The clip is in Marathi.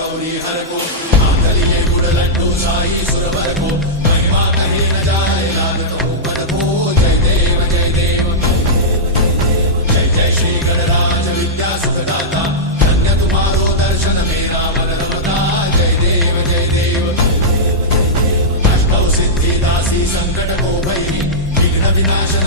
गौरी हर को मांगलिये गुड़ लड्डू साई सुरवर को महिमा कहे न जाए लागत हो पद को जय देव जय देव जय जय श्री गणराज विद्या सुखदाता धन्य तुम्हारो दर्शन मेरा मन रमता जय देव जय देव अष्टौ सिद्धि दासी संकट को भैरी विघ्न विनाश